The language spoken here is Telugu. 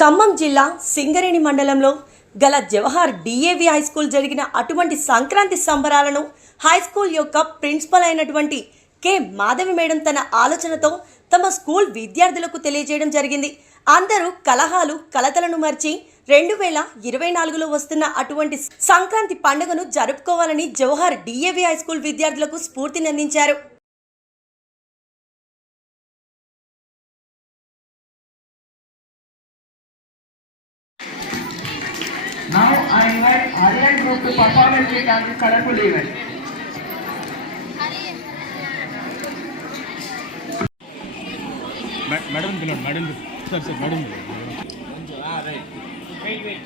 ఖమ్మం జిల్లా సింగరేణి మండలంలో గల జవహర్ డిఏవి హై స్కూల్ జరిగిన అటువంటి సంక్రాంతి సంబరాలను హై స్కూల్ యొక్క ప్రిన్సిపల్ అయినటువంటి కె మాధవి మేడం తన ఆలోచనతో తమ స్కూల్ విద్యార్థులకు తెలియజేయడం జరిగింది. అందరూ కలహాలు కలతలను మర్చి రెండు వేల ఇరవై నాలుగులో వస్తున్న అటువంటి సంక్రాంతి పండుగను జరుపుకోవాలని జవహర్ డిఏవి హై స్కూల్ విద్యార్థులకు స్ఫూర్తిని Now I invite Aryan group to perform a trick at this colorful event. Madam, madam, madam, sir, sir, madam. Ah, right. Wait, wait.